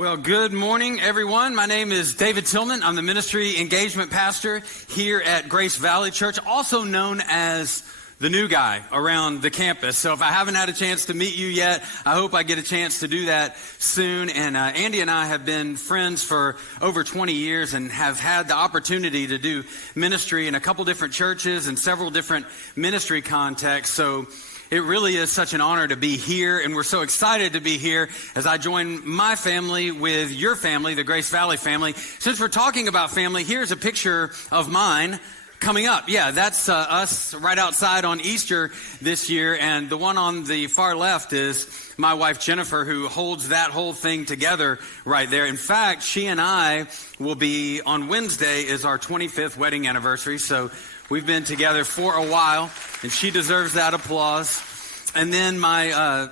Well, good morning, everyone. My name is David Tillman. I'm the ministry engagement pastor here at Grace Valley Church, also known as the new guy around the campus. So if I haven't had a chance to meet you yet, I hope I get a chance to do that soon. And Andy and I have been friends for over 20 years and have had the opportunity to do ministry in a couple different churches and several different ministry contexts. So it really is such an honor to be here, and we're so excited to be here as I join my family with your family, the Grace Valley family. Since we're talking about family, here's a picture of mine coming up. Yeah, that's us right outside on Easter this year, and the one on the far left is my wife Jennifer, who holds that whole thing together right there. In fact, she and I will be, on Wednesday is our 25th wedding anniversary, so we've been together for a while, and she deserves that applause. And then my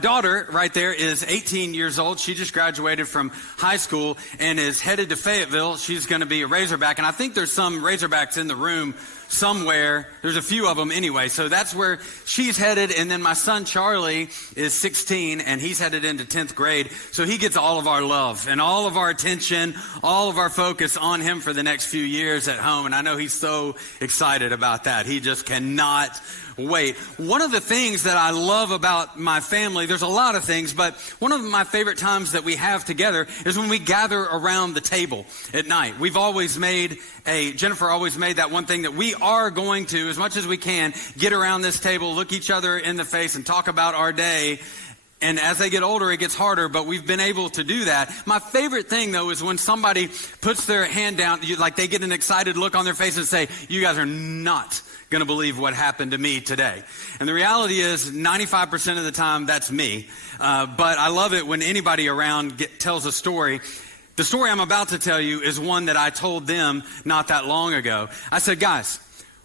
daughter right there is 18 years old. She just graduated from high school and is headed to Fayetteville. She's going to be a Razorback, and I think there's some Razorbacks in the room somewhere. There's a few of them anyway, so that's where she's headed. And then my son Charlie is 16, and he's headed into 10th grade, so he gets all of our love and all of our attention, all of our focus on him for the next few years at home, and I know he's so excited about that. He just cannot wait. One of the things that I love about my family, there's a lot of things, but one of my favorite times that we have together is when we gather around the table at night. Jennifer always made that one thing that we are going to, as much as we can, get around this table, look each other in the face and talk about our day. And as they get older, it gets harder, but we've been able to do that. My favorite thing, though, is when somebody puts their hand down, like they get an excited look on their face and say, "You guys are not going to believe what happened to me today." And the reality is 95% of the time that's me. But I love it when anybody around tells a story. The story I'm about to tell you is one that I told them not that long ago. I said, "Guys,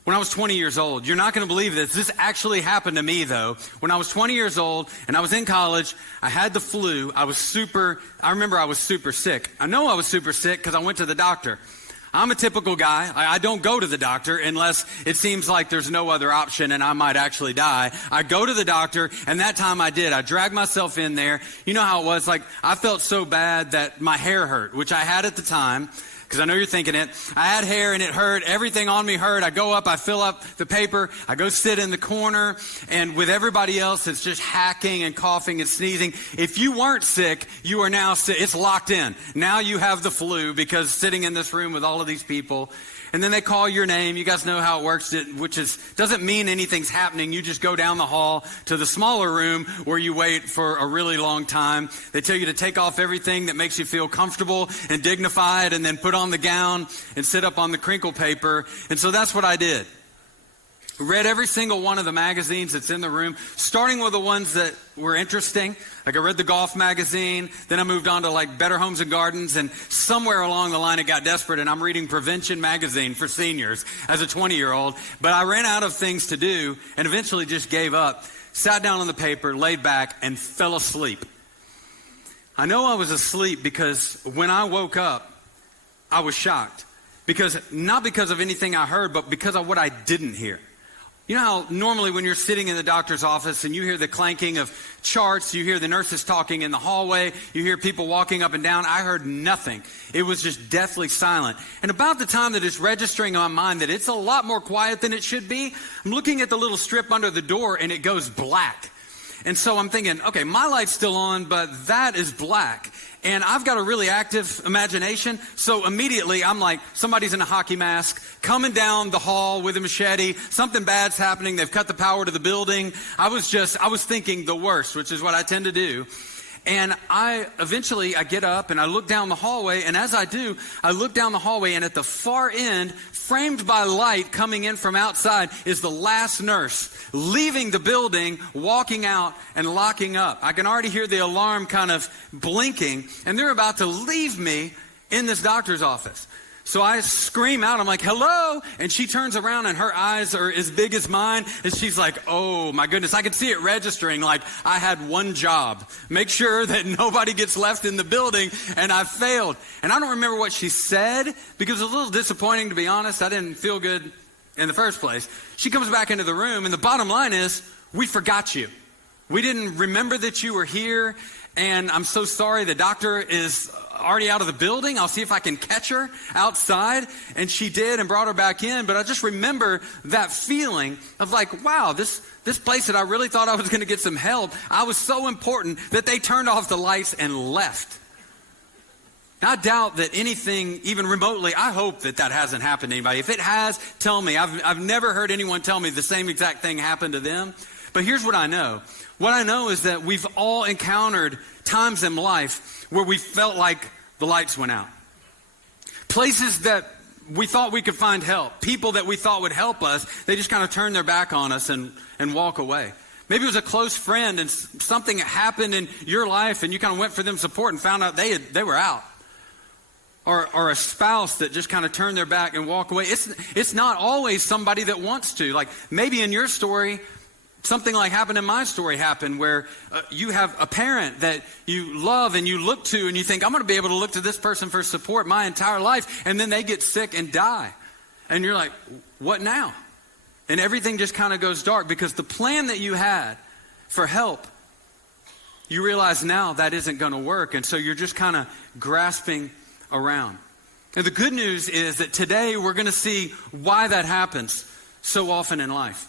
when I was 20 years old, you're not going to believe this. This actually happened to me, though. When I was 20 years old and I was in college, I had the flu. I remember I was super sick. I know I was super sick because I went to the doctor. I'm a typical guy. I don't go to the doctor unless it seems like there's no other option and I might actually die. I go to the doctor, and that time I did. I dragged myself in there. You know how it was? Like, I felt so bad that my hair hurt, which I had at the time, because I know you're thinking it. I had hair and it hurt. Everything on me hurt. I go up, I fill up the paper, I go sit in the corner, and with everybody else, it's just hacking and coughing and sneezing. If you weren't sick, you are now sick. It's locked in. Now you have the flu because sitting in this room with all of these people, and then they call your name. You guys know how it works, doesn't mean anything's happening. You just go down the hall to the smaller room where you wait for a really long time. They tell you to take off everything that makes you feel comfortable and dignified, and then put on the gown and sit up on the crinkle paper. And so that's what I did. Read every single one of the magazines that's in the room, starting with the ones that were interesting. Like, I read the golf magazine, then I moved on to like Better Homes and Gardens, and somewhere along the line it got desperate, and I'm reading Prevention magazine for seniors as a 20-year-old. But I ran out of things to do and eventually just gave up, sat down on the paper, laid back, and fell asleep. I know I was asleep because when I woke up, I was shocked. Not because of anything I heard, but because of what I didn't hear. You know how normally when you're sitting in the doctor's office and you hear the clanking of charts, you hear the nurses talking in the hallway, you hear people walking up and down. I heard nothing. It was just deathly silent. And about the time that it's registering on my mind that it's a lot more quiet than it should be, I'm looking at the little strip under the door and it goes black. And so I'm thinking, okay, my light's still on, but that is black. And I've got a really active imagination, so immediately I'm like, somebody's in a hockey mask, coming down the hall with a machete, something bad's happening, they've cut the power to the building. I was thinking the worst, which is what I tend to do. And I get up and I look down the hallway, and as I do, I look down the hallway, and at the far end, framed by light coming in from outside, is the last nurse leaving the building, walking out and locking up. I can already hear the alarm kind of blinking, and they're about to leave me in this doctor's office. So I scream out, I'm like, "Hello?" And she turns around and her eyes are as big as mine. And she's like, "Oh my goodness." I could see it registering like I had one job. Make sure that nobody gets left in the building, and I failed. And I don't remember what she said because it was a little disappointing, to be honest. I didn't feel good in the first place. She comes back into the room, and the bottom line is, "We forgot you." We didn't remember that you were here, and I'm so sorry. The doctor is already out of the building. I'll see if I can catch her outside. And she did and brought her back in. But I just remember that feeling of like, wow, this place that I really thought I was going to get some help, I was so important that they turned off the lights and left. I doubt that anything, even remotely, I hope that hasn't happened to anybody. If it has, tell me. I've never heard anyone tell me the same exact thing happened to them. But here's what I know. What I know is that we've all encountered times in life where we felt like the lights went out. Places that we thought we could find help. People that we thought would help us, they just kind of turn their back on us and walk away. Maybe it was a close friend and something happened in your life and you kind of went for them support and found out they were out. Or a spouse that just kind of turned their back and walk away. It's not always somebody that wants to. Like maybe in your story, something like happened in my story happened where you have a parent that you love and you look to and you think, I'm going to be able to look to this person for support my entire life. And then they get sick and die. And you're like, what now? And everything just kind of goes dark because the plan that you had for help, you realize now that isn't going to work. And so you're just kind of grasping around. And the good news is that today we're going to see why that happens so often in life.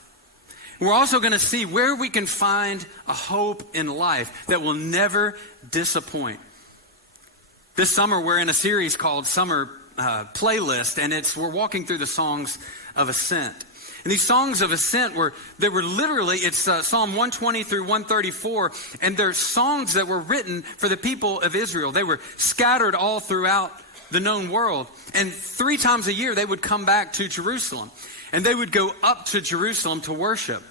We're also going to see where we can find a hope in life that will never disappoint. This summer we're in a series called Summer Playlist, and we're walking through the songs of Ascent. And these songs of Ascent it's Psalm 120 through 134, and they're songs that were written for the people of Israel. They were scattered all throughout the known world. And 3 times a year they would come back to Jerusalem. And they would go up to Jerusalem to worship.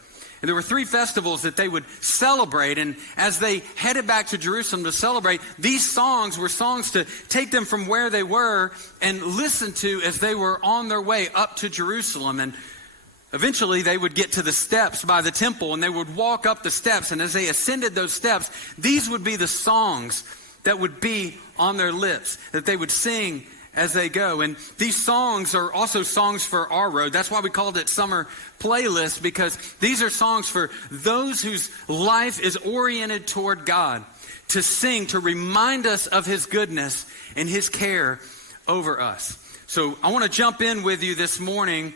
And there were 3 festivals that they would celebrate. And as they headed back to Jerusalem to celebrate, these songs were songs to take them from where they were and listen to as they were on their way up to Jerusalem. And eventually they would get to the steps by the temple and they would walk up the steps. And as they ascended those steps, these would be the songs that would be on their lips, that they would sing as they go. And these songs are also songs for our road. That's why we called it Summer Playlist, because these are songs for those whose life is oriented toward God, to sing, to remind us of His goodness and His care over us. So I want to jump in with you this morning.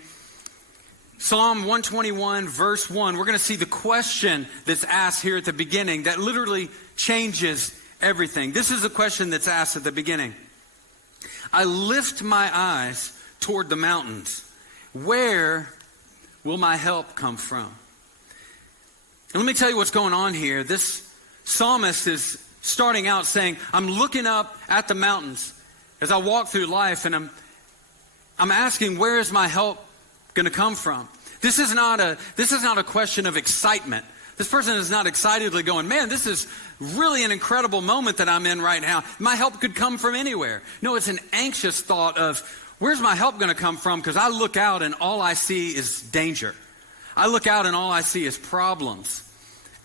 Psalm 121, verse 1. We're going to see the question that's asked here at the beginning that literally changes everything. This is the question that's asked at the beginning. I lift my eyes toward the mountains. Where will my help come from? And let me tell you what's going on here. This psalmist is starting out saying, I'm looking up at the mountains as I walk through life, and I'm asking, where is my help going to come from? This is not a question of excitement. This person is not excitedly going, man, this is really an incredible moment that I'm in right now. My help could come from anywhere. No, it's an anxious thought of, where's my help going to come from? Because I look out and all I see is danger. I look out and all I see is problems.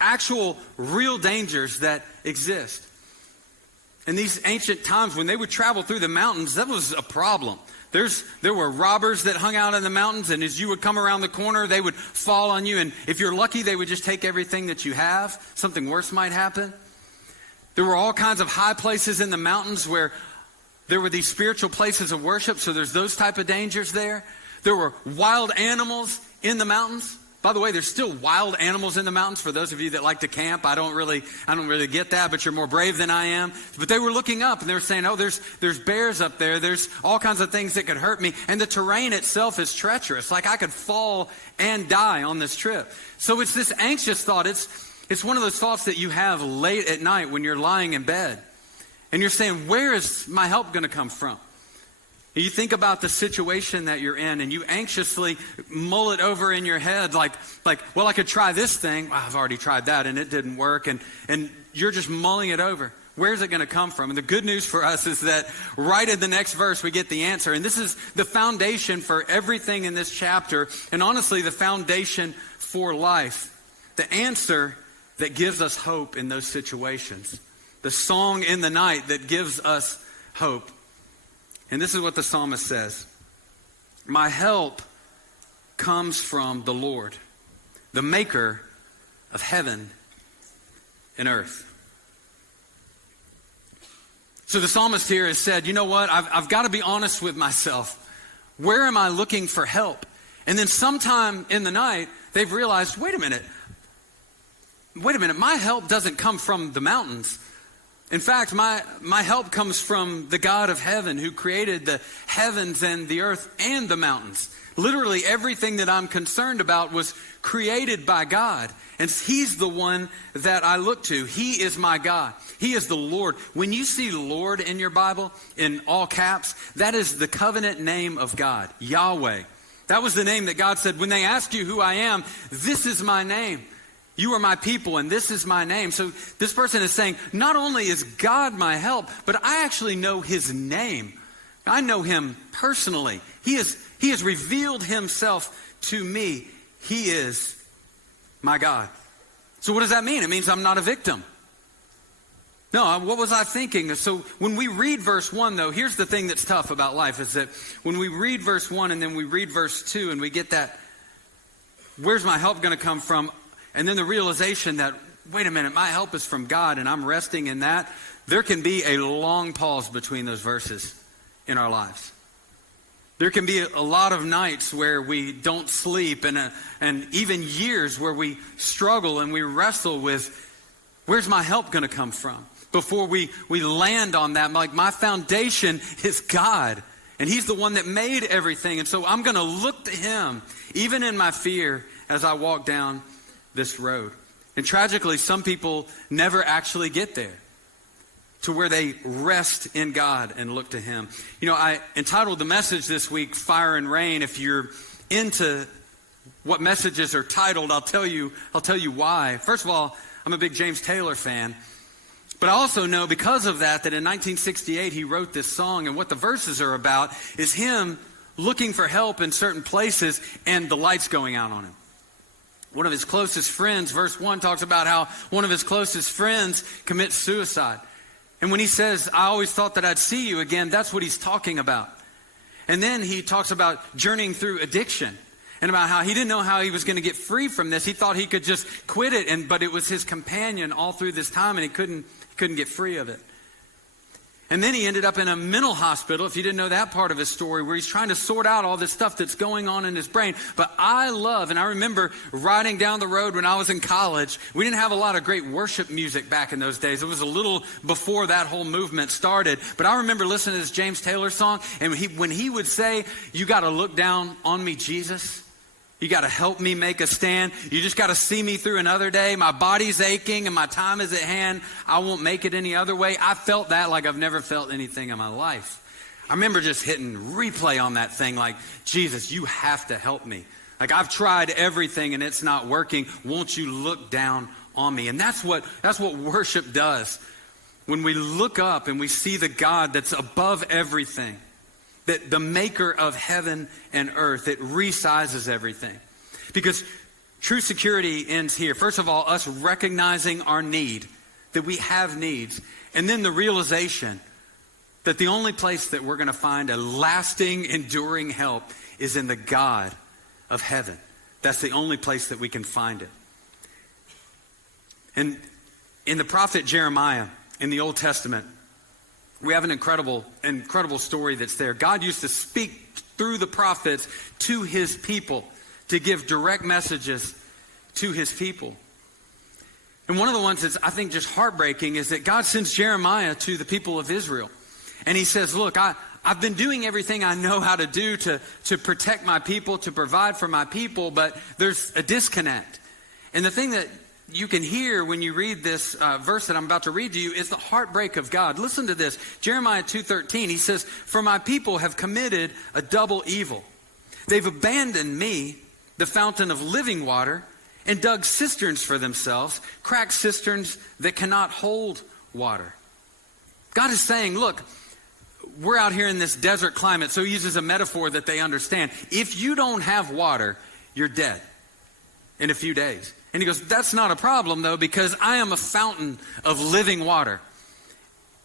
Actual, real dangers that exist. In these ancient times, when they would travel through the mountains, that was a problem. There were robbers that hung out in the mountains, and as you would come around the corner, they would fall on you. And if you're lucky, they would just take everything that you have. Something worse might happen. There were all kinds of high places in the mountains where there were these spiritual places of worship, so there's those type of dangers there. There were wild animals in the mountains. By the way, there's still wild animals in the mountains. For those of you that like to camp, I don't really get that, but you're more brave than I am. But they were looking up and they were saying, oh, there's bears up there. There's all kinds of things that could hurt me. And the terrain itself is treacherous. Like I could fall and die on this trip. So it's this anxious thought. It's one of those thoughts that you have late at night when you're lying in bed. And you're saying, where is my help going to come from? You think about the situation that you're in and you anxiously mull it over in your head like, well, I could try this thing. Well, I've already tried that and it didn't work. And you're just mulling it over. Where's it going to come from? And the good news for us is that right in the next verse, we get the answer. And this is the foundation for everything in this chapter. And honestly, the foundation for life. The answer that gives us hope in those situations. The song in the night that gives us hope. And this is what the psalmist says. My help comes from the Lord, the maker of heaven and earth. So the psalmist here has said, you know what? I've got to be honest with myself. Where am I looking for help? And then sometime in the night, they've realized, wait a minute, my help doesn't come from the mountains. In fact, my help comes from the God of heaven who created the heavens and the earth and the mountains. Literally everything that I'm concerned about was created by God. And He's the one that I look to. He is my God. He is the Lord. When you see Lord in your Bible, in all caps, that is the covenant name of God, Yahweh. That was the name that God said, when they ask you who I am, this is my name. You are my people, and this is my name. So this person is saying, not only is God my help, but I actually know His name. I know Him personally. He has revealed Himself to me. He is my God. So what does that mean? It means I'm not a victim. No, what was I thinking? So when we read verse 1, though, here's the thing that's tough about life, is that when we read verse 1 and then we read verse 2 and we get that, where's my help going to come from? And then the realization that, wait a minute, my help is from God and I'm resting in that. There can be a long pause between those verses in our lives. There can be a lot of nights where we don't sleep and even years where we struggle and we wrestle with, where's my help going to come from? Before we land on that, like my foundation is God. And He's the one that made everything. And so I'm going to look to Him, even in my fear, as I walk down this road. And tragically, some people never actually get there, to where they rest in God and look to Him. You know, I entitled the message this week, Fire and Rain. If you're into what messages are titled, I'll tell you why. First of all, I'm a big James Taylor fan. But I also know because of that in 1968 he wrote this song, and what the verses are about is him looking for help in certain places and the lights going out on him. One of his closest friends, verse 1 talks about how one of his closest friends commits suicide. And when he says, I always thought that I'd see you again, that's what he's talking about. And then he talks about journeying through addiction and about how he didn't know how he was going to get free from this. He thought he could just quit it, but it was his companion all through this time, and he couldn't get free of it. And then he ended up in a mental hospital, if you didn't know that part of his story, where he's trying to sort out all this stuff that's going on in his brain. But I remember riding down the road when I was in college. We didn't have a lot of great worship music back in those days. It was a little before that whole movement started. But I remember listening to this James Taylor song, and when he would say, you got to look down on me, Jesus. You got to help me make a stand. You just got to see me through another day. My body's aching and my time is at hand. I won't make it any other way. I felt that like I've never felt anything in my life. I remember just hitting replay on that thing like, Jesus, you have to help me. Like I've tried everything and it's not working. Won't you look down on me? And that's what worship does. When we look up and we see the God that's above everything, that the maker of heaven and earth, it resizes everything. Because true security ends here. First of all, us recognizing our need, that we have needs. And then the realization that the only place that we're going to find a lasting, enduring help is in the God of heaven. That's the only place that we can find it. And in the prophet Jeremiah, in the Old Testament, we have an incredible story that's there. God used to speak through the prophets to His people, to give direct messages to His people. And one of the ones that's, I think, just heartbreaking is that God sends Jeremiah to the people of Israel. And He says, look, I've been doing everything I know how to do to protect my people, to provide for my people, but there's a disconnect. And the thing that you can hear when you read this verse that I'm about to read to you is the heartbreak of God. Listen to this. Jeremiah 2:13, He says, for my people have committed a double evil. They've abandoned me, the fountain of living water, and dug cisterns for themselves, cracked cisterns that cannot hold water. God is saying, look, we're out here in this desert climate, so He uses a metaphor that they understand. If you don't have water, you're dead in a few days. And He goes, that's not a problem, though, because I am a fountain of living water.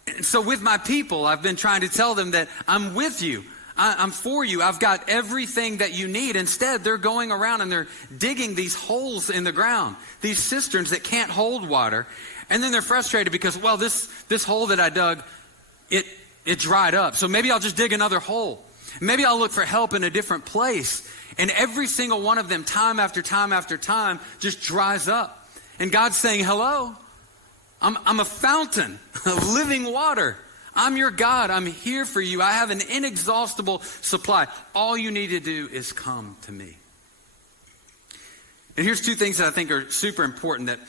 And so with my people, I've been trying to tell them that I'm with you. I'm for you. I've got everything that you need. Instead, they're going around and they're digging these holes in the ground, these cisterns that can't hold water. And then they're frustrated because, well, this hole that I dug, it dried up. So maybe I'll just dig another hole. Maybe I'll look for help in a different place. And every single one of them, time after time after time, just dries up. And God's saying, hello, I'm a fountain of living water. I'm your God. I'm here for you. I have an inexhaustible supply. All you need to do is come to me. And here's two things that I think are super important. That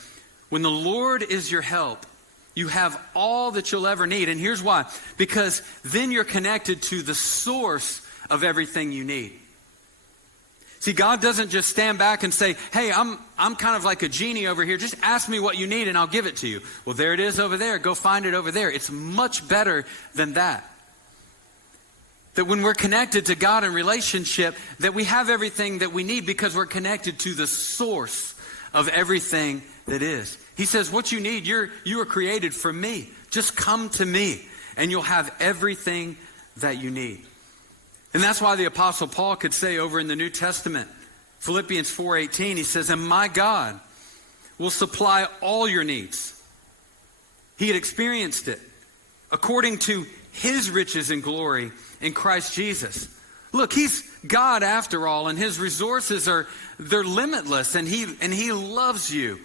when the Lord is your help, you have all that you'll ever need. And here's why. Because then you're connected to the source of everything you need. See, God doesn't just stand back and say, hey, I'm kind of like a genie over here. Just ask me what you need and I'll give it to you. Well, there it is over there. Go find it over there. It's much better than that. That when we're connected to God in relationship, that we have everything that we need because we're connected to the source of everything that is. He says, what you need, you are created for me. Just come to me and you'll have everything that you need. And that's why the Apostle Paul could say over in the New Testament, Philippians 4:18, he says, and my God will supply all your needs. He had experienced it according to his riches and glory in Christ Jesus. Look, he's God after all, and his resources they're limitless, and he loves you.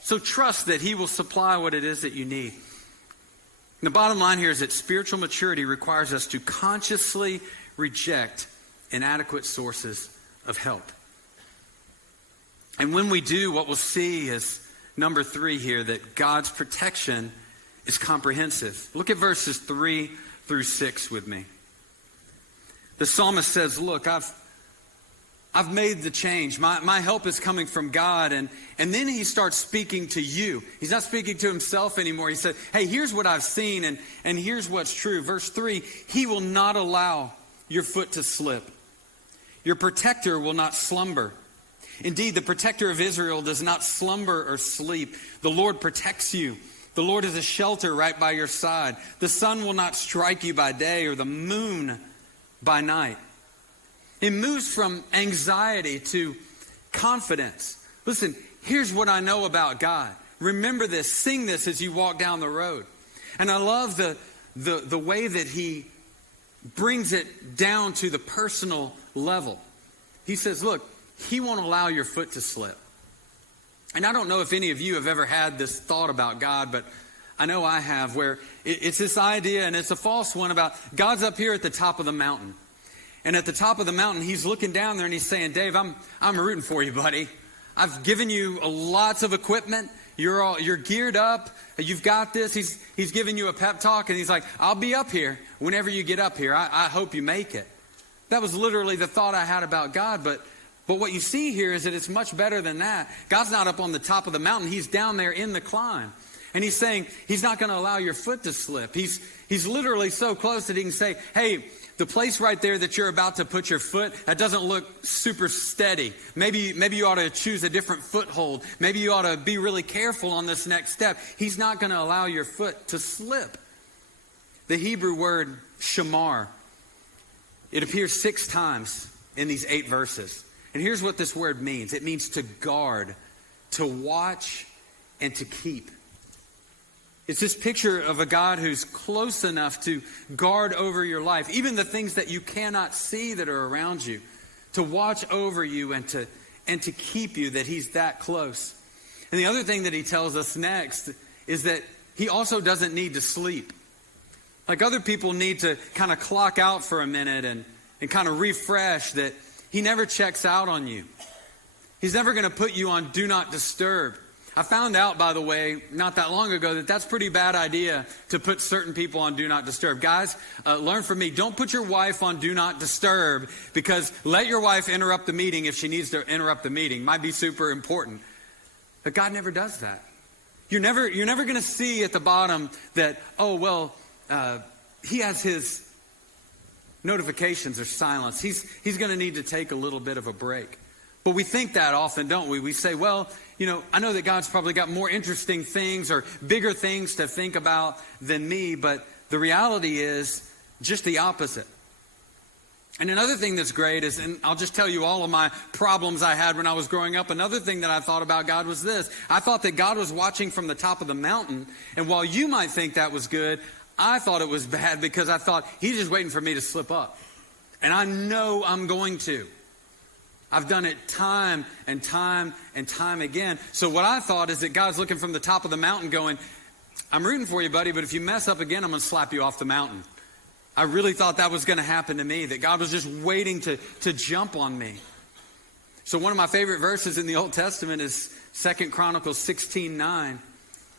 So trust that he will supply what it is that you need. And the bottom line here is that spiritual maturity requires us to consciously reject inadequate sources of help. And when we do, what we'll see is number 3 here, that God's protection is comprehensive. Look at verses 3 through 6 with me. The psalmist says, look, I've made the change. My help is coming from God. And then he starts speaking to you. He's not speaking to himself anymore. He said, hey, here's what I've seen and here's what's true. Verse 3, he will not allow your foot to slip. Your protector will not slumber. Indeed, the protector of Israel does not slumber or sleep. The Lord protects you. The Lord is a shelter right by your side. The sun will not strike you by day or the moon by night. It moves from anxiety to confidence. Listen, here's what I know about God. Remember this. Sing this as you walk down the road. And I love the way that he brings it down to the personal level. He says, look, he won't allow your foot to slip. And I don't know if any of you have ever had this thought about God, but I know I have, where it's this idea, and it's a false one, about God's up here at the top of the mountain. And at the top of the mountain, he's looking down there and he's saying, Dave, I'm rooting for you, buddy. I've given you lots of equipment. You're geared up. You've got this. He's giving you a pep talk, and he's like, I'll be up here whenever you get up here. I hope you make it. That was literally the thought I had about God. But what you see here is that it's much better than that. God's not up on the top of the mountain. He's down there in the climb. And he's saying he's not going to allow your foot to slip. He's literally so close that he can say, hey, the place right there that you're about to put your foot, that doesn't look super steady. Maybe you ought to choose a different foothold. Maybe you ought to be really careful on this next step. He's not going to allow your foot to slip. The Hebrew word shamar, it appears 6 times in these 8 verses. And here's what this word means. It means to guard, to watch, and to keep. It's this picture of a God who's close enough to guard over your life, even the things that you cannot see that are around you, to watch over you and to keep you, that he's that close. And the other thing that he tells us next is that he also doesn't need to sleep. Like other people need to kind of clock out for a minute and kind of refresh, that he never checks out on you. He's never going to put you on do not disturb. I found out, by the way, not that long ago, that that's a pretty bad idea to put certain people on do not disturb. Guys, learn from me. Don't put your wife on do not disturb, because let your wife interrupt the meeting if she needs to interrupt the meeting. Might be super important. But God never does that. You're never going to see at the bottom that, he has his notifications are silenced. He's going to need to take a little bit of a break. But we think that often, don't we? We say, well, I know that God's probably got more interesting things or bigger things to think about than me, but the reality is just the opposite. And another thing that's great is, and I'll just tell you all of my problems I had when I was growing up. Another thing that I thought about God was this. I thought that God was watching from the top of the mountain. And while you might think that was good, I thought it was bad because I thought he's just waiting for me to slip up. And I know I'm going to. I've done it time and time and time again. So what I thought is that God's looking from the top of the mountain going, I'm rooting for you, buddy, but if you mess up again, I'm going to slap you off the mountain. I really thought that was going to happen to me, that God was just waiting to jump on me. So one of my favorite verses in the Old Testament is 2 Chronicles 16:9,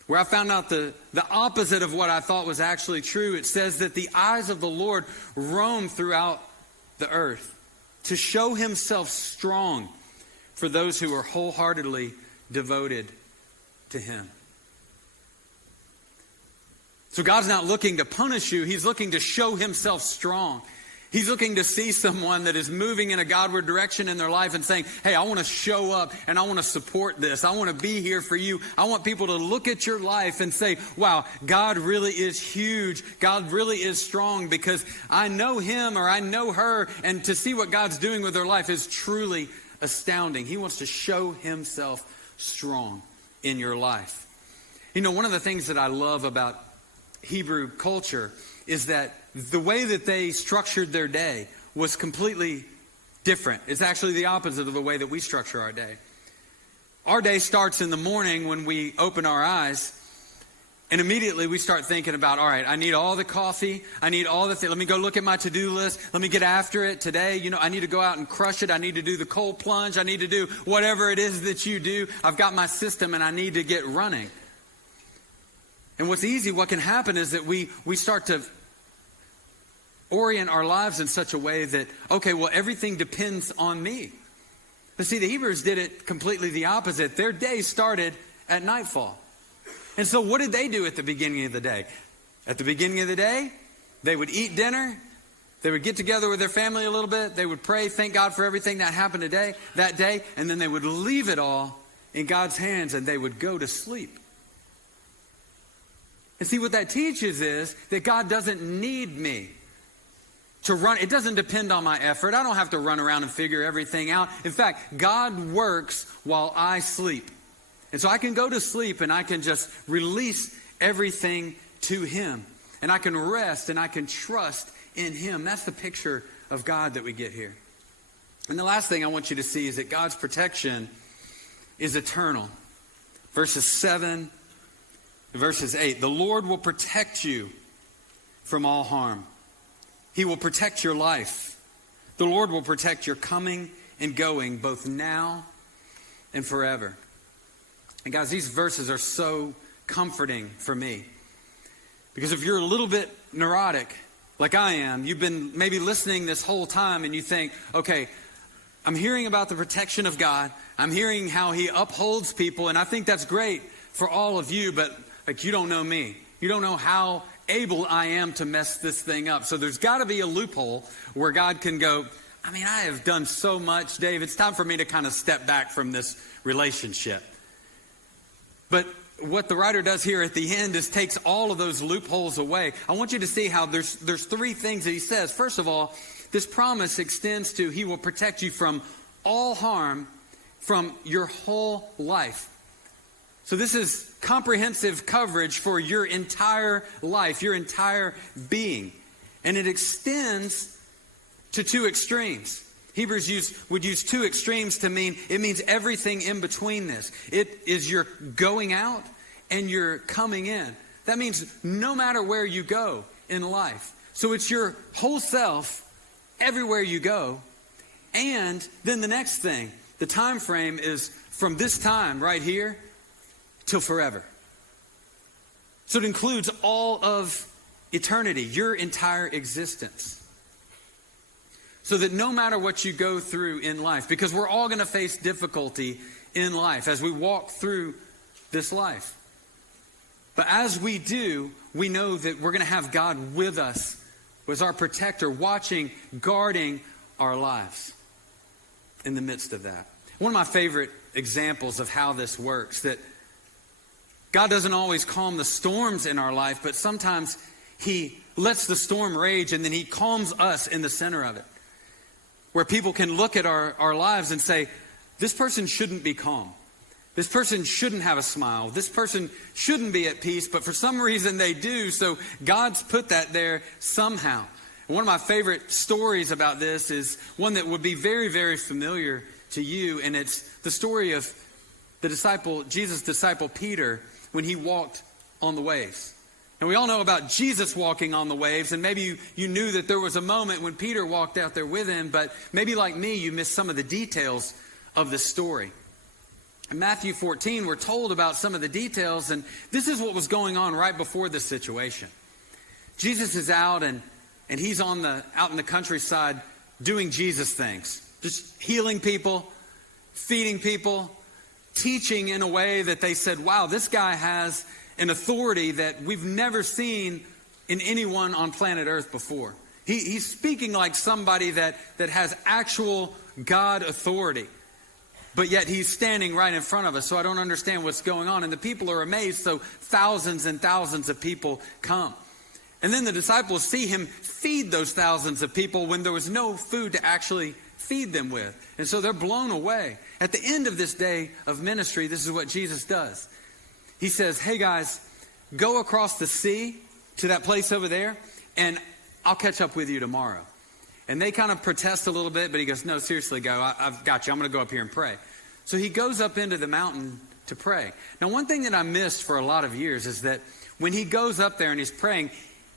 where I found out the opposite of what I thought was actually true. It says that the eyes of the Lord roam throughout the earth to show himself strong for those who are wholeheartedly devoted to him. So God's not looking to punish you. He's looking to show himself strong. He's looking to see someone that is moving in a Godward direction in their life and saying, hey, I want to show up and I want to support this. I want to be here for you. I want people to look at your life and say, wow, God really is huge. God really is strong because I know him or I know her. And to see what God's doing with their life is truly astounding. He wants to show himself strong in your life. You know, one of the things that I love about Hebrew culture is that the way that they structured their day was completely different. It's actually the opposite of the way that we structure our day. Our day starts in the morning when we open our eyes, and immediately we start thinking about, all right, I need all the coffee. I need all the things. Let me go look at my to-do list. Let me get after it today. You know, I need to go out and crush it. I need to do the cold plunge. I need to do whatever it is that you do. I've got my system and I need to get running. And what can happen is that we start to orient our lives in such a way that, okay, well, everything depends on me. But see, the Hebrews did it completely the opposite. Their day started at nightfall. And so what did they do at the beginning of the day? At the beginning of the day, they would eat dinner. They would get together with their family a little bit. They would pray, thank God for everything that happened that day. And then they would leave it all in God's hands and they would go to sleep. And see, what that teaches is that God doesn't need me to run. It doesn't depend on my effort. I don't have to run around and figure everything out. In fact, God works while I sleep. And so I can go to sleep and I can just release everything to him. And I can rest and I can trust in him. That's the picture of God that we get here. And the last thing I want you to see is that God's protection is eternal. Verses 7 Verses 8, the Lord will protect you from all harm. He will protect your life. The Lord will protect your coming and going, both now and forever. And guys, these verses are so comforting for me. Because if you're a little bit neurotic, like I am, you've been maybe listening this whole time and you think, okay, I'm hearing about the protection of God. I'm hearing how he upholds people, and I think that's great for all of you, but like, you don't know me. You don't know how able I am to mess this thing up. So there's got to be a loophole where God can go, I mean, I have done so much, Dave. It's time for me to kind of step back from this relationship. But what the writer does here at the end is takes all of those loopholes away. I want you to see how there's three things that he says. First of all, this promise extends to he will protect you from all harm from your whole life. So this is comprehensive coverage for your entire life, your entire being. And it extends to two extremes. Hebrews would use two extremes to mean, it means everything in between this. It is your going out and your coming in. That means no matter where you go in life. So it's your whole self everywhere you go. And then the next thing, the time frame is from this time right here till forever. So it includes all of eternity, your entire existence. So that no matter what you go through in life, because we're all going to face difficulty in life as we walk through this life. But as we do, we know that we're going to have God with us as our protector, watching, guarding our lives in the midst of that. One of my favorite examples of how this works, that God doesn't always calm the storms in our life, but sometimes he lets the storm rage and then he calms us in the center of it. where people can look at our lives and say, this person shouldn't be calm. This person shouldn't have a smile. This person shouldn't be at peace, but for some reason they do. So God's put that there somehow. And one of my favorite stories about this is one that would be very, very familiar to you. And it's the story of Jesus' disciple Peter, when he walked on the waves. And we all know about Jesus walking on the waves. And maybe you knew that there was a moment when Peter walked out there with him. But maybe like me, you missed some of the details of the story. In Matthew 14, we're told about some of the details, and this is what was going on right before this situation. Jesus is out, and he's out in the countryside doing Jesus things. Just healing people, feeding people, teaching in a way that they said, wow, this guy has an authority that we've never seen in anyone on planet Earth before. He's speaking like somebody that has actual God authority. But yet he's standing right in front of us, so I don't understand what's going on. And the people are amazed, so thousands and thousands of people come. And then the disciples see him feed those thousands of people when there was no food to actually feed them with. And so they're blown away. At the end of this day of ministry, this is what Jesus does. He says, hey guys, go across the sea to that place over there, and I'll catch up with you tomorrow. And they kind of protest a little bit, but he goes, no, seriously, go. I've got you. I'm going to go up here and pray. So he goes up into the mountain to pray. Now, one thing that I missed for a lot of years is that when he goes up there and he's praying,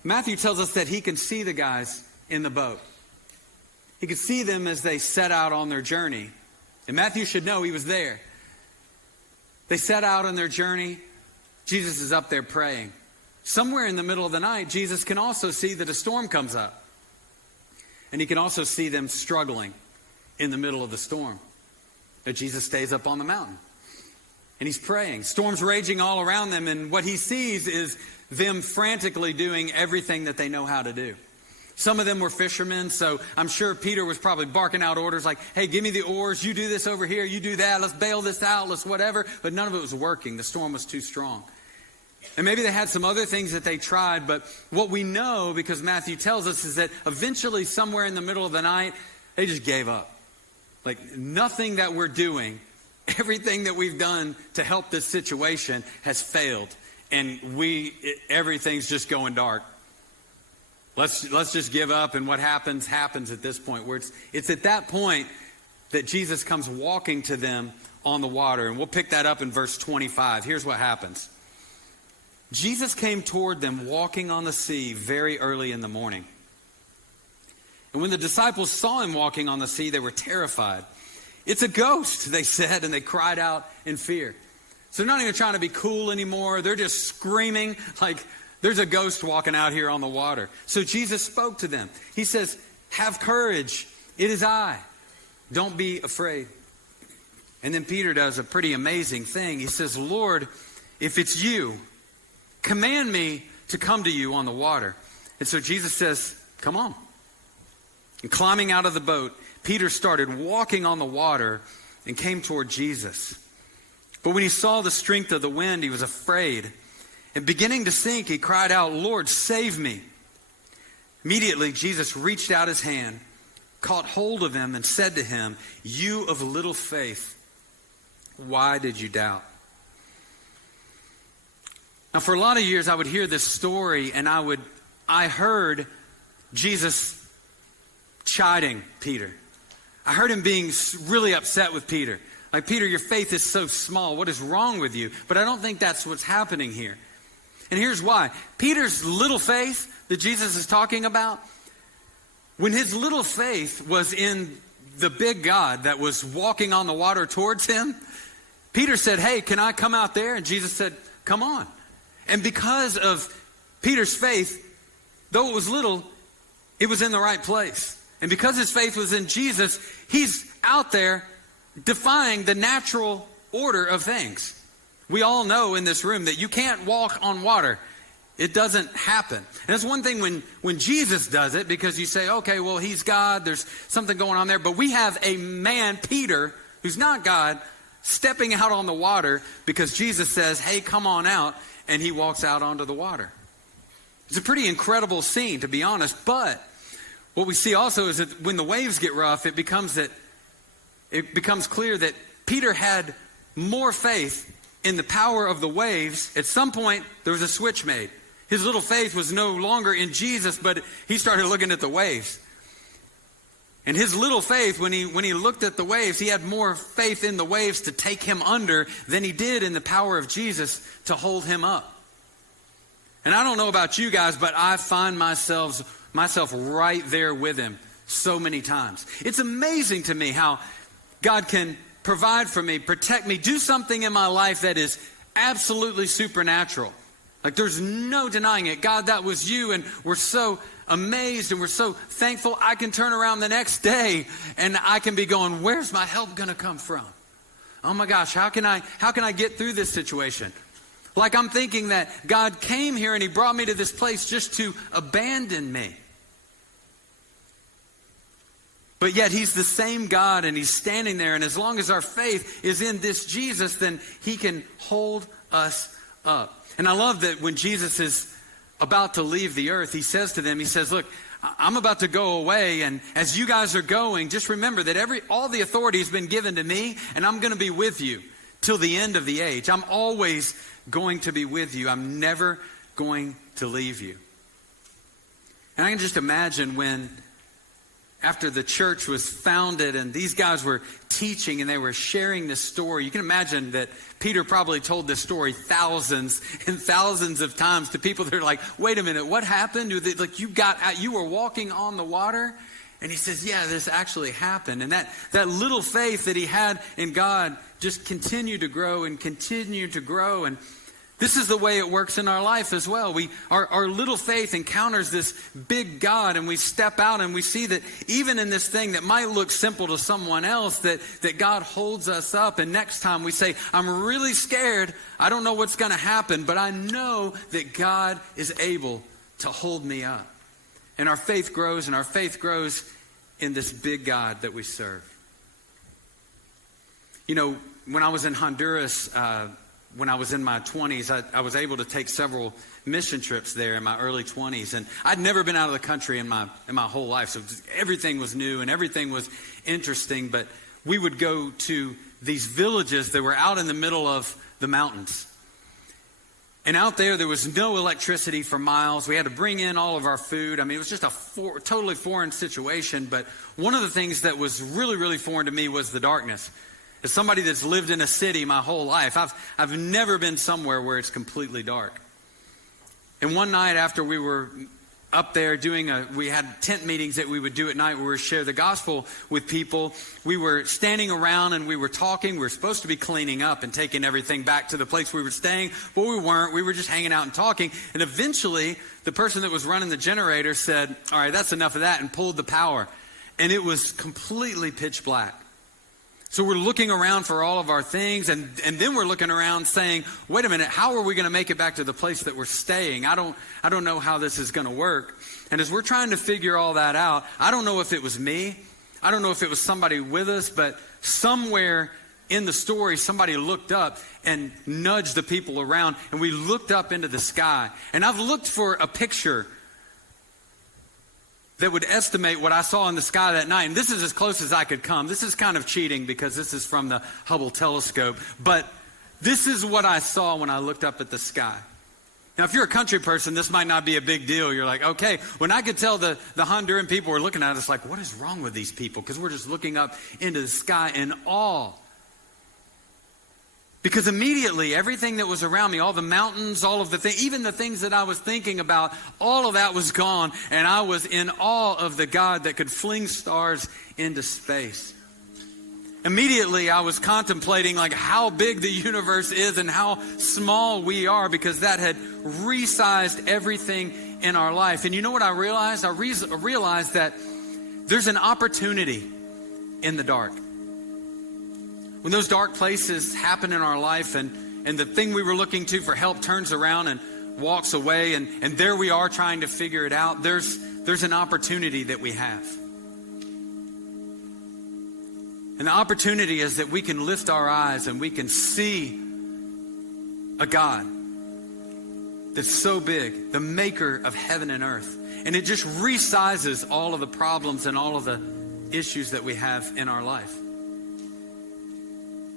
Matthew tells us that he can see the guys in the boat. He could see them as they set out on their journey. And Matthew should know he was there. They set out on their journey. Jesus is up there praying. Somewhere in the middle of the night, Jesus can also see that a storm comes up. And he can also see them struggling in the middle of the storm. But Jesus stays up on the mountain. And he's praying. Storm's raging all around them. And what he sees is them frantically doing everything that they know how to do. Some of them were fishermen. So I'm sure Peter was probably barking out orders like, hey, give me the oars. You do this over here. You do that. Let's bail this out. Let's whatever. But none of it was working. The storm was too strong. And maybe they had some other things that they tried, but what we know, because Matthew tells us, is that eventually somewhere in the middle of the night, they just gave up. Like nothing that we're doing, everything that we've done to help this situation has failed. And everything's just going dark. Let's just give up, and what happens at this point, where it's at that point that Jesus comes walking to them on the water. And we'll pick that up in verse 25. Here's what happens. Jesus came toward them walking on the sea very early in the morning. And when the disciples saw him walking on the sea, they were terrified. It's a ghost, they said, and they cried out in fear. So they're not even trying to be cool anymore. They're just screaming like there's a ghost walking out here on the water. So Jesus spoke to them. He says, have courage. It is I. Don't be afraid. And then Peter does a pretty amazing thing. He says, Lord, if it's you, command me to come to you on the water. And so Jesus says, come on. And climbing out of the boat, Peter started walking on the water and came toward Jesus. But when he saw the strength of the wind, he was afraid. And beginning to sink, he cried out, Lord, save me. Immediately, Jesus reached out his hand, caught hold of him, and said to him, you of little faith, why did you doubt? Now, for a lot of years, I would hear this story, and I heard Jesus chiding Peter. I heard him being really upset with Peter. Like, Peter, your faith is so small. What is wrong with you? But I don't think that's what's happening here. And here's why. Peter's little faith that Jesus is talking about, when his little faith was in the big God that was walking on the water towards him, Peter said, hey, can I come out there? And Jesus said, come on. And because of Peter's faith, though it was little, it was in the right place. And because his faith was in Jesus, he's out there defying the natural order of things. We all know in this room that you can't walk on water. It doesn't happen. And that's one thing when Jesus does it, because you say, okay, well, he's God. There's something going on there. But we have a man, Peter, who's not God, stepping out on the water because Jesus says, hey, come on out. And he walks out onto the water. It's a pretty incredible scene, to be honest. But what we see also is that when the waves get rough, it becomes clear that Peter had more faith in the power of the waves. At some point, there was a switch made. His little faith was no longer in Jesus, but he started looking at the waves. And his little faith, when he looked at the waves, he had more faith in the waves to take him under than he did in the power of Jesus to hold him up. And I don't know about you guys, but I find myself right there with him so many times. It's amazing to me how God can provide for me, protect me, do something in my life that is absolutely supernatural. Like, there's no denying it. God, that was you, and we're so amazed and we're so thankful. I can turn around the next day and I can be going, where's my help going to come from? Oh my gosh, how can I get through this situation? Like, I'm thinking that God came here and he brought me to this place just to abandon me. But yet he's the same God, and he's standing there, and as long as our faith is in this Jesus, then he can hold us up. And I love that when Jesus is about to leave the earth, he says to them, he says, look, I'm about to go away, and as you guys are going, just remember that all the authority has been given to me, and I'm going to be with you till the end of the age. I'm always going to be with you. I'm never going to leave you. And I can just imagine when, after the church was founded and these guys were teaching and they were sharing this story, you can imagine that Peter probably told this story thousands and thousands of times to people that are like, wait a minute, what happened? Like, you were walking on the water? And he says, yeah, this actually happened. And that little faith that he had in God just continued to grow and continue to grow. And this is the way it works in our life as well. Our little faith encounters this big God, and we step out and we see that even in this thing that might look simple to someone else, that God holds us up. And next time we say, I'm really scared. I don't know what's going to happen, but I know that God is able to hold me up. And our faith grows, and our faith grows in this big God that we serve. You know, when I was in Honduras, when I was in my 20s, I was able to take several mission trips there in my early 20s. And I'd never been out of the country in my whole life. So everything was new and everything was interesting. But we would go to these villages that were out in the middle of the mountains. And out there was no electricity for miles. We had to bring in all of our food. I mean, it was just a totally foreign situation. But one of the things that was really, really foreign to me was the darkness. As somebody that's lived in a city my whole life, I've never been somewhere where it's completely dark. And one night after we were up there we had tent meetings that we would do at night where we would share the gospel with people. We were standing around and we were talking. We were supposed to be cleaning up and taking everything back to the place we were staying, but we weren't. We were just hanging out and talking. And eventually, the person that was running the generator said, all right, that's enough of that, and pulled the power. And it was completely pitch black. So we're looking around for all of our things, and then we're looking around saying, wait a minute, how are we going to make it back to the place that we're staying? I don't know how this is going to work. And as we're trying to figure all that out, I don't know if it was me. I don't know if it was somebody with us, but somewhere in the story, somebody looked up and nudged the people around, and we looked up into the sky. And I've looked for a picture that would estimate what I saw in the sky that night. And this is as close as I could come. This is kind of cheating because this is from the Hubble telescope. But this is what I saw when I looked up at the sky. Now, if you're a country person, this might not be a big deal. You're like, okay, when I could tell the Honduran people were looking at us like, what is wrong with these people? Because we're just looking up into the sky in awe. Because immediately, everything that was around me, all the mountains, all of the things, even the things that I was thinking about, all of that was gone. And I was in awe of the God that could fling stars into space. Immediately, I was contemplating like how big the universe is and how small we are, because that had resized everything in our life. And you know what I realized? I realized that there's an opportunity in the dark. When those dark places happen in our life and the thing we were looking to for help turns around and walks away, and there we are trying to figure it out, there's an opportunity that we have. And the opportunity is that we can lift our eyes and we can see a God that's so big, the maker of heaven and earth. And it just resizes all of the problems and all of the issues that we have in our life.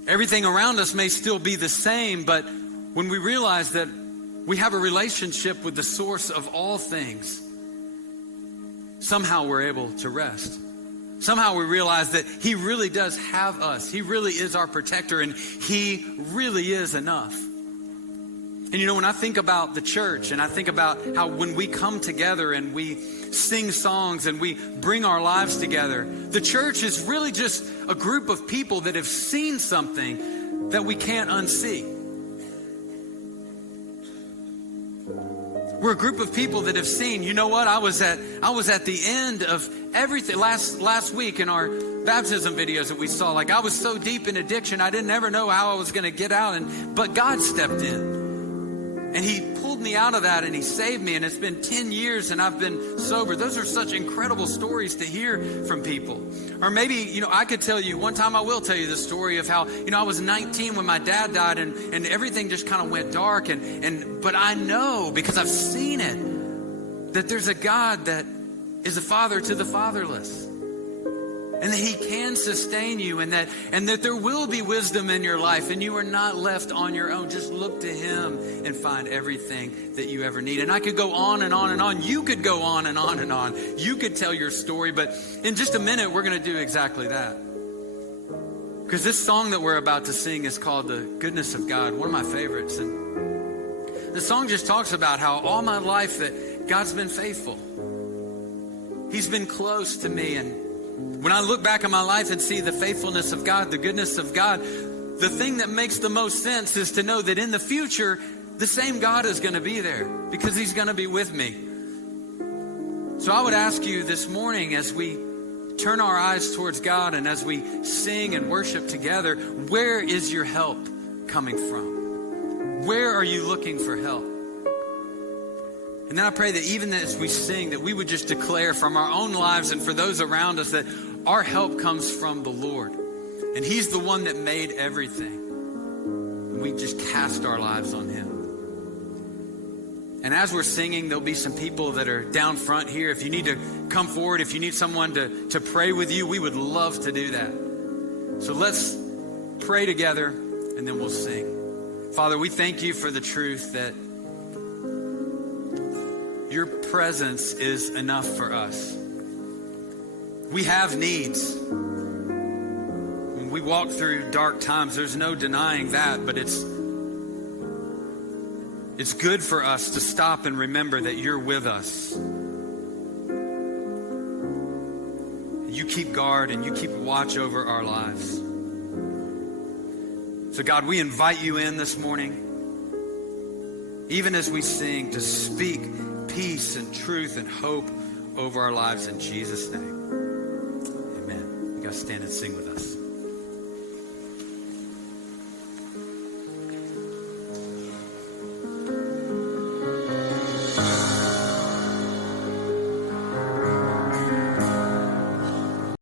Everything around us may still be the same, but when we realize that we have a relationship with the source of all things, somehow we're able to rest. Somehow we realize that He really does have us. He really is our protector, and He really is enough. And you know, when I think about the church and I think about how when we come together and we sing songs and we bring our lives together, the church is really just a group of people that have seen something that we can't unsee. We're a group of people that have seen, you know what, I was at the end of everything last week in our baptism videos that we saw. Like, I was so deep in addiction, I didn't ever know how I was going to get out, but God stepped in. And He pulled me out of that and He saved me. And it's been 10 years and I've been sober. Those are such incredible stories to hear from people. Or maybe, you know, I could tell you, one time I will tell you the story of how, you know, I was 19 when my dad died and everything just kind of went dark. But I know, because I've seen it, that there's a God that is a father to the fatherless. And that He can sustain you, and that there will be wisdom in your life, and you are not left on your own. Just look to Him and find everything that you ever need. And I could go on and on and on. You could go on and on and on. You could tell your story, but in just a minute, we're going to do exactly that. Because this song that we're about to sing is called The Goodness of God, one of my favorites. And the song just talks about how all my life that God's been faithful. He's been close to me, and when I look back on my life and see the faithfulness of God, the goodness of God, the thing that makes the most sense is to know that in the future, the same God is going to be there because He's going to be with me. So I would ask you this morning, as we turn our eyes towards God and as we sing and worship together, where is your help coming from? Where are you looking for help? And then I pray that even as we sing, that we would just declare from our own lives and for those around us that our help comes from the Lord. And He's the one that made everything. And we just cast our lives on Him. And as we're singing, there'll be some people that are down front here. If you need to come forward, if you need someone to pray with you, we would love to do that. So let's pray together and then we'll sing. Father, we thank You for the truth that Your presence is enough for us. We have needs. When we walk through dark times, there's no denying that, but it's good for us to stop and remember that You're with us. You keep guard and You keep watch over our lives. So God, we invite You in this morning, even as we sing, to speak peace and truth and hope over our lives in Jesus' name. Amen. You guys stand and sing with us.